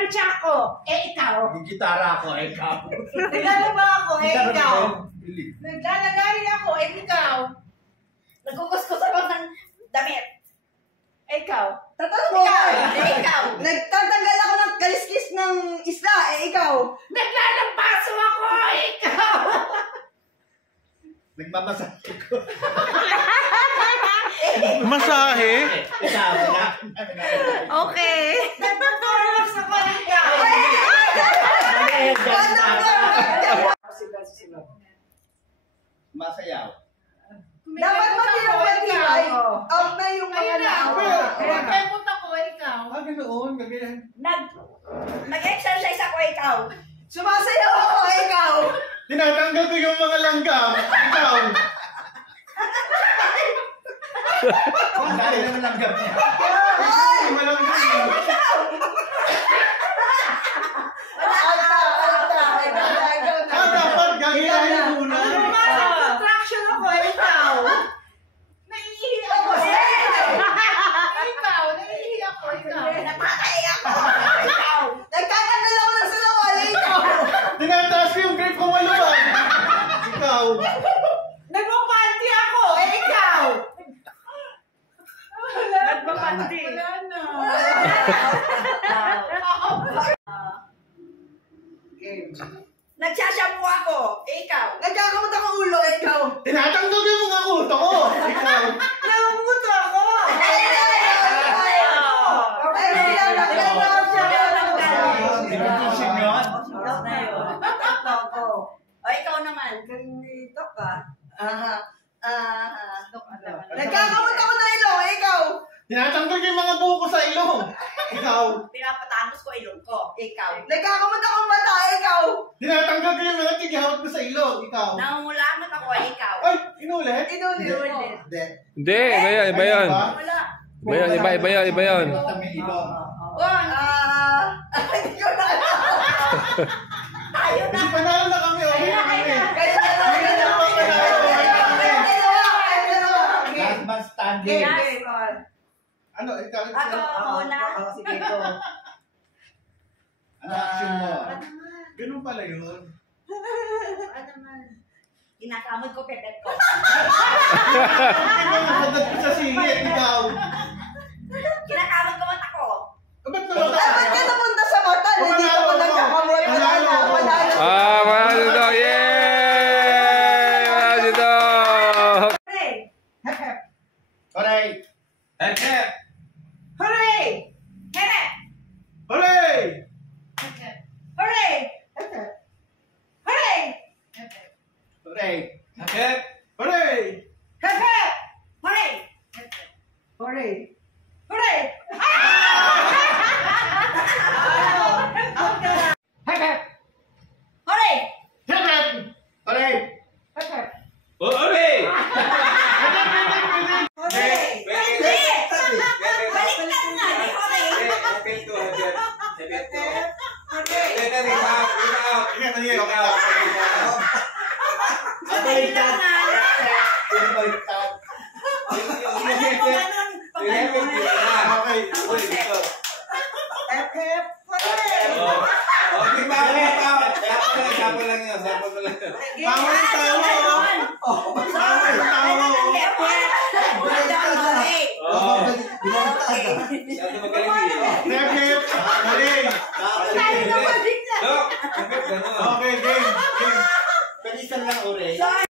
Nagpaplansya ako. Ikaw. Yung gitara ako, ikaw. Naglalaba ako. Ikaw. Naglalagay ako. Ikaw. Nagkukuskus ako ng damit. Ikaw. Tatanong mo. Ikaw. Nagtatanggal ako ng kaliskis ng isda. Ikaw. Naglalabaso ako. Ikaw. Nagmamasahe ko. Masahe? Ikaw. Okay. Nagpa-forwards ako. Ikaw. Masayaw. Dapat ba pinapaghiway? Out na yung mga naawa. Nagpapot ako. Ikaw. Ganoon. Ganoon. Nag-exercise ako, ikaw. Sumasayaw ako, ikaw. Tinatanggal ko yung mga langgam. Ikaw. Ang dali naman langgam niya. Ay! Yung malanggam niya. Dapat gagawin muna. Contraction ako. Ikaw. Naiihi ako. Ikaw. Naiihi ako. Ikaw. Napatay ako. Ikaw. Nagtatanggal ako ng salawal, ikaw. Tinataas ko yung grip ko maluwag. Ikaw. Nagpapanti ako. Ikaw. Nagpapanti. Wala na. Nagsashampoo ako, ikaw. Nagkakamot ako ulo, ikaw. Tinatanggal yung mga kuto ko. Ikaw. Naumuto ako. Dinutusin yun. O, ikaw naman. Ganito ka. Nagkakamot ako na ilong, ikaw. Tinatanggal yung mga buko sa ilong. Ikaw. Pinapatangos ko ilong ko, ikaw. Nagkakamot akong mata, ikaw. Tinatanggal ko yung mga tigihawat ko sa ilong. Ikaw. Nangungulamot ako, ikaw. Ay, inulit? Inulit. Hindi, iba yan. Wala. Iba yan. Basta may ilong. Hindi ko na alam. Tayo na. Kasi panalo na kami. Okay na kami. Last man standing. Ano? Ikaw. Ako muna. Sige ko. Ano action mo? Ganun pala yun. Ano man? Kinakamot ko pepet ko. Nakasadag ko sa singit. Ikaw. Kinakamot ko mata ko. Ba't naman Ba't ka napunta sa mata? Hindi ka mo nagkakamot. Wala na. Manalo daw. Yay! Manalo daw. Hooray! Hep hep! Hooray! Hebe! Hooray! Hooray! Hooray! Hooray! Hep hep! Hooray! Hebe! Hooray! Hooray! Hooray! Hep hep! Hooray! Hep hep! Hooray! Hep hep! Hooray! Hooray! Hindi! Baliktad nga! Di hooray! Baliktad nga! Baliktad. Hindi mo ganun. Pag ganun. Okay. Hep hep! Hooray! Tawa yung tawa. Tawa yung tawa. Hep hep! Hooray! Okay, game. Game. Palisan lang, Hooray.